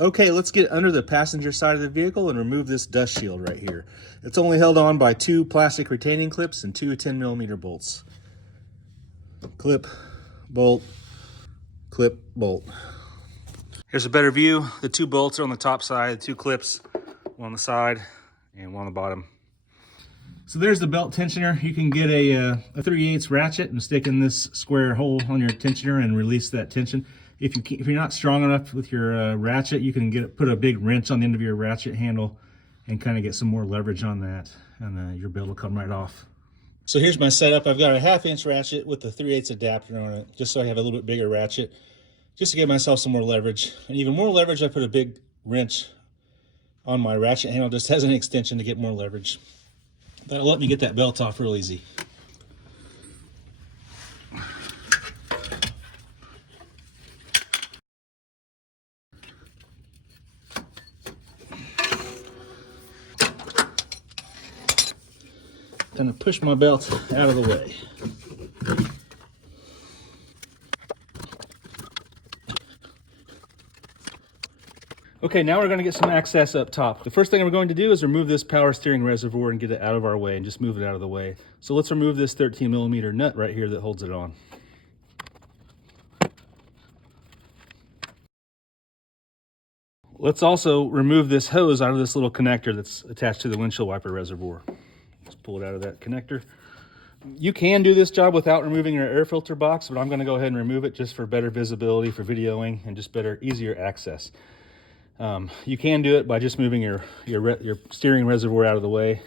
Okay, let's get under the passenger side of the vehicle and remove this dust shield right here. It's only held on by 2 plastic retaining clips and 2 10mm bolts. Clip, bolt, clip, bolt. Here's a better view. The 2 bolts are on the top side, 2 clips, one on the side and one on the bottom. So there's the belt tensioner. You can get a 3/8 ratchet and stick in this square hole on your tensioner and release that tension. If you're not strong enough with your ratchet, you can put a big wrench on the end of your ratchet handle and kind of get some more leverage on that, and your belt will come right off. So here's my setup. I've got a 1/2-inch ratchet with the 3/8 adapter on it, just so I have a little bit bigger ratchet, just to give myself some more leverage. And even more leverage, I put a big wrench on my ratchet handle just as an extension to get more leverage. That'll let me get that belt off real easy. Gonna push my belt out of the way. Okay, now we're going to get some access up top. The first thing we're going to do is remove this power steering reservoir and get it out of our way and just move it out of the way. So let's remove this 13mm nut right here that holds it on. Let's also remove this hose out of this little connector that's attached to the windshield wiper reservoir. Let's pull it out of that connector. You can do this job without removing your air filter box, but I'm going to go ahead and remove it just for better visibility, for videoing, and just easier access. You can do it by just moving your steering reservoir out of the way,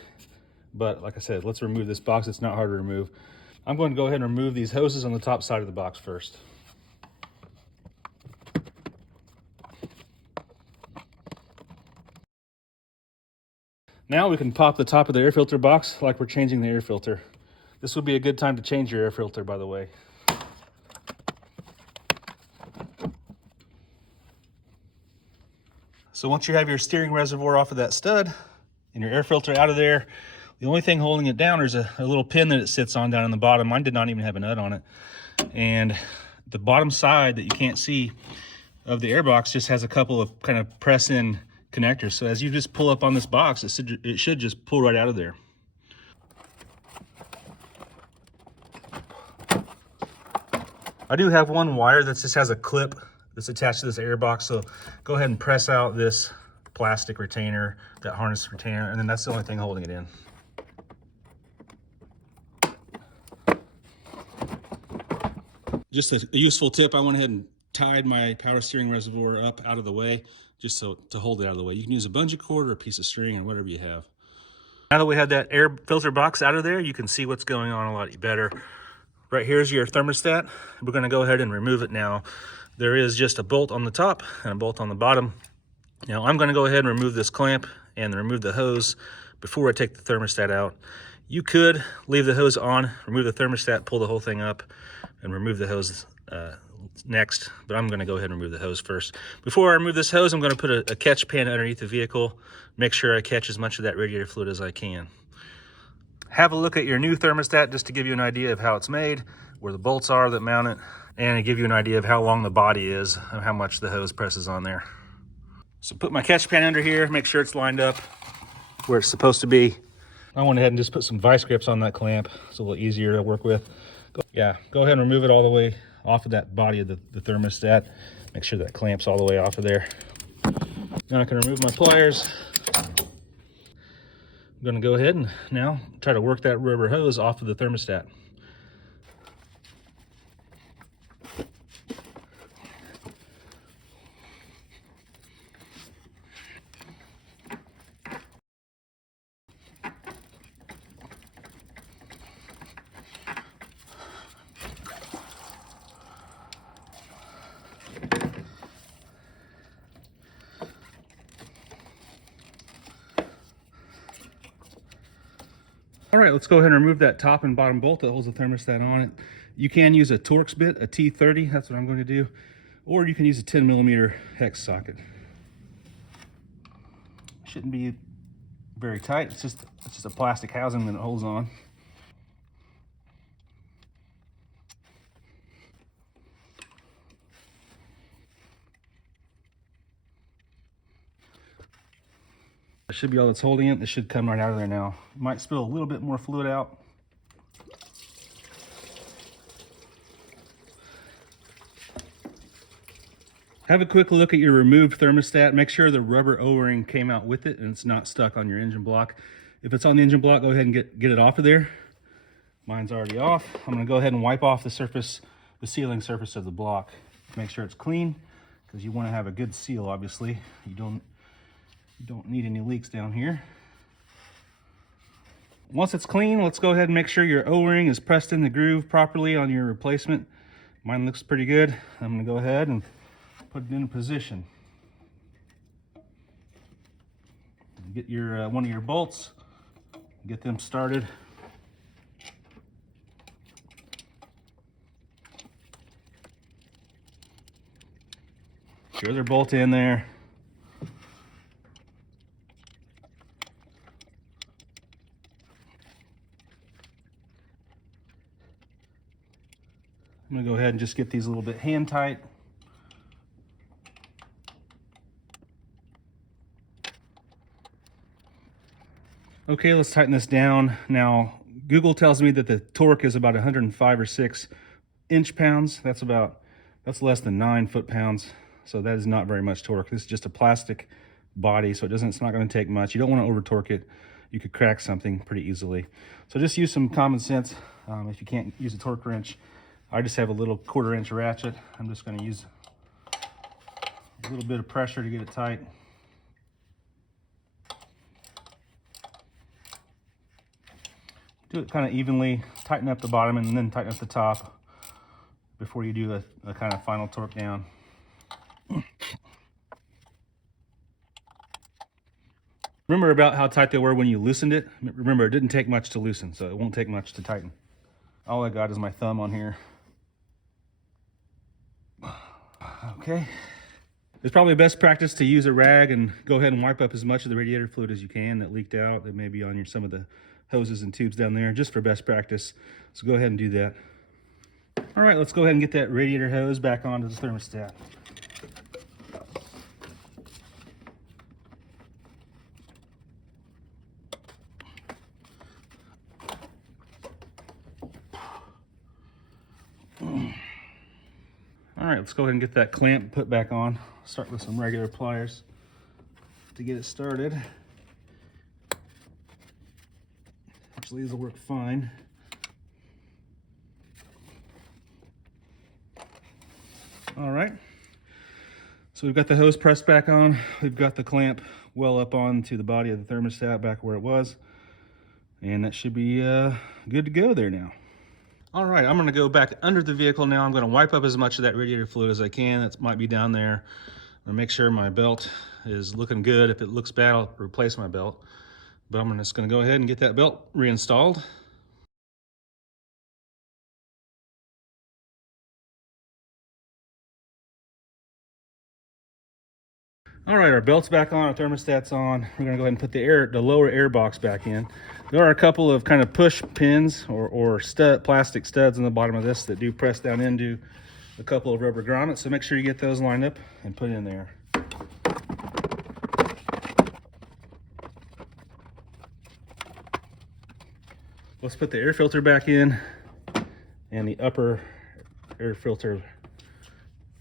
but like I said, let's remove this box. It's not hard to remove. I'm going to go ahead and remove these hoses on the top side of the box first. Now we can pop the top of the air filter box like we're changing the air filter. This would be a good time to change your air filter, by the way. So once you have your steering reservoir off of that stud and your air filter out of there, the only thing holding it down is a little pin that it sits on down in the bottom. Mine did not even have a nut on it. And the bottom side that you can't see of the airbox just has a couple of kind of press-in connectors. So as you just pull up on this box, it should just pull right out of there. I do have one wire that just has a clip that's attached to this airbox, so go ahead and press out this plastic retainer, that harness retainer, and then that's the only thing holding it in. Just a useful tip, I went ahead and tied my power steering reservoir up out of the way, just so to hold it out of the way. You can use a bungee cord or a piece of string or whatever you have. Now that we have that air filter box out of there, you can see what's going on a lot better. Right here's your thermostat. We're going to go ahead and remove it now. There is just a bolt on the top and a bolt on the bottom. Now I'm going to go ahead and remove this clamp and remove the hose before I take the thermostat out. You could leave the hose on, remove the thermostat, pull the whole thing up, and remove the hose next, but I'm going to go ahead and remove the hose first. Before I remove this hose, I'm going to put a catch pan underneath the vehicle, make sure I catch as much of that radiator fluid as I can. Have a look at your new thermostat just to give you an idea of how it's made, where the bolts are that mount it, and to give you an idea of how long the body is and how much the hose presses on there. So put my catch pan under here, make sure it's lined up where it's supposed to be. I went ahead and just put some vice grips on that clamp. It's a little easier to work with. Go ahead and remove it all the way off of that body of the thermostat. Make sure that clamp's all the way off of there. Now I can remove my pliers. I'm going to go ahead and now try to work that rubber hose off of the thermostat. All right, let's go ahead and remove that top and bottom bolt that holds the thermostat on it. You can use a Torx bit, a T30, that's what I'm going to do, or you can use a 10mm hex socket. Shouldn't be very tight, it's just a plastic housing that it holds on. should be all that's holding it. It should come right out of there now. You might spill a little bit more fluid out. Have a quick look at your removed thermostat. Make sure the rubber O-ring came out with it and it's not stuck on your engine block. If it's on the engine block, go ahead and get it off of there. Mine's already off. I'm gonna go ahead and wipe off the surface, the sealing surface of the block. Make sure it's clean, because you wanna have a good seal, obviously. You don't need any leaks down here. Once it's clean, let's go ahead and make sure your O-ring is pressed in the groove properly on your replacement. Mine looks pretty good. I'm gonna go ahead and put it in position. Get your one of your bolts, get them started. Get your other bolt in there. I'm gonna go ahead and just get these a little bit hand tight. Okay, let's tighten this down. Now, Google tells me that the torque is about 105 or 6 inch-pounds. That's less than 9 foot-pounds. So that is not very much torque. This is just a plastic body, so it's not gonna take much. You don't wanna over-torque it. You could crack something pretty easily. So just use some common sense. If you can't use a torque wrench, I just have a little 1/4 inch ratchet. I'm just gonna use a little bit of pressure to get it tight. Do it kind of evenly, tighten up the bottom and then tighten up the top before you do a kind of final torque down. Remember about how tight they were when you loosened it? Remember, it didn't take much to loosen, so it won't take much to tighten. All I got is my thumb on here. Okay. It's probably best practice to use a rag and go ahead and wipe up as much of the radiator fluid as you can that leaked out, that may be on some of the hoses and tubes down there, just for best practice. So go ahead and do that. All right, let's go ahead and get that radiator hose back onto the thermostat. All right, let's go ahead and get that clamp put back on. Start with some regular pliers to get it started. Actually, these will work fine. All right, so we've got the hose pressed back on. We've got the clamp well up onto the body of the thermostat back where it was. And that should be good to go there now. All right, I'm gonna go back under the vehicle now. I'm gonna wipe up as much of that radiator fluid as I can that might be down there. I'm gonna make sure my belt is looking good. If it looks bad, I'll replace my belt. But I'm just gonna go ahead and get that belt reinstalled. All right, our belt's back on, our thermostat's on. We're gonna go ahead and put the lower air box back in. There are a couple of kind of push pins or plastic studs on the bottom of this that do press down into a couple of rubber grommets. So make sure you get those lined up and put in there. Let's put the air filter back in and the upper air filter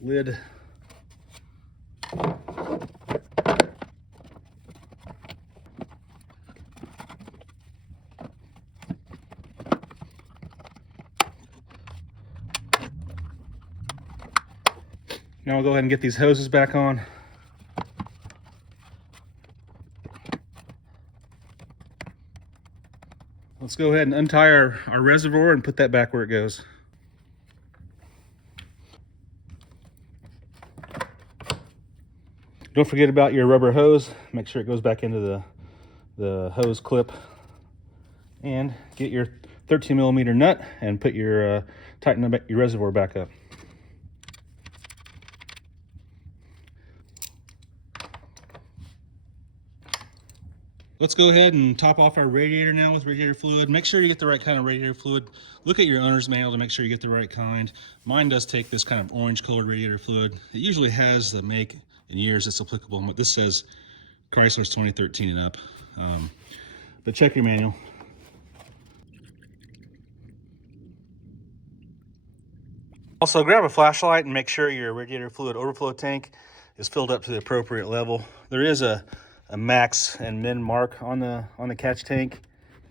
lid. Now I'll go ahead and get these hoses back on. Let's go ahead and untie our reservoir and put that back where it goes. Don't forget about your rubber hose. Make sure it goes back into the hose clip. And get your 13mm nut and put tighten your reservoir back up. Let's go ahead and top off our radiator now with radiator fluid. Make sure you get the right kind of radiator fluid. Look at your owner's manual to make sure you get the right kind. Mine does take this kind of orange colored radiator fluid. It usually has the make and years it's applicable, but this says Chrysler's 2013 and up. But check your manual. Also, grab a flashlight and make sure your radiator fluid overflow tank is filled up to the appropriate level. There is a max and min mark on the catch tank.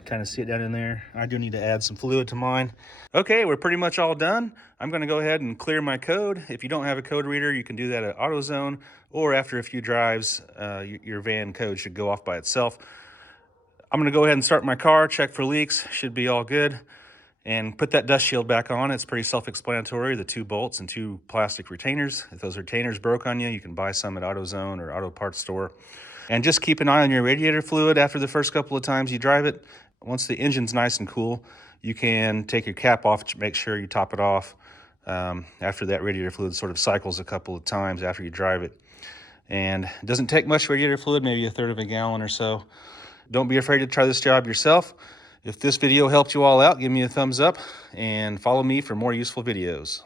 Kind of see it down in there. I do need to add some fluid to mine. Okay, we're pretty much all done. I'm going to go ahead and clear my code. If you don't have a code reader, you can do that at AutoZone, or after a few drives, your van code should go off by itself. I'm going to go ahead and start my car, check for leaks, should be all good, and put that dust shield back on. It's pretty self-explanatory, the 2 bolts and 2 plastic retainers. If those retainers broke on you, you can buy some at AutoZone or Auto Parts Store. And just keep an eye on your radiator fluid after the first couple of times you drive it. Once the engine's nice and cool, you can take your cap off to make sure you top it off after that radiator fluid sort of cycles a couple of times after you drive it. And it doesn't take much radiator fluid, maybe 1/3 of a gallon or so. Don't be afraid to try this job yourself. If this video helped you all out, give me a thumbs up and follow me for more useful videos.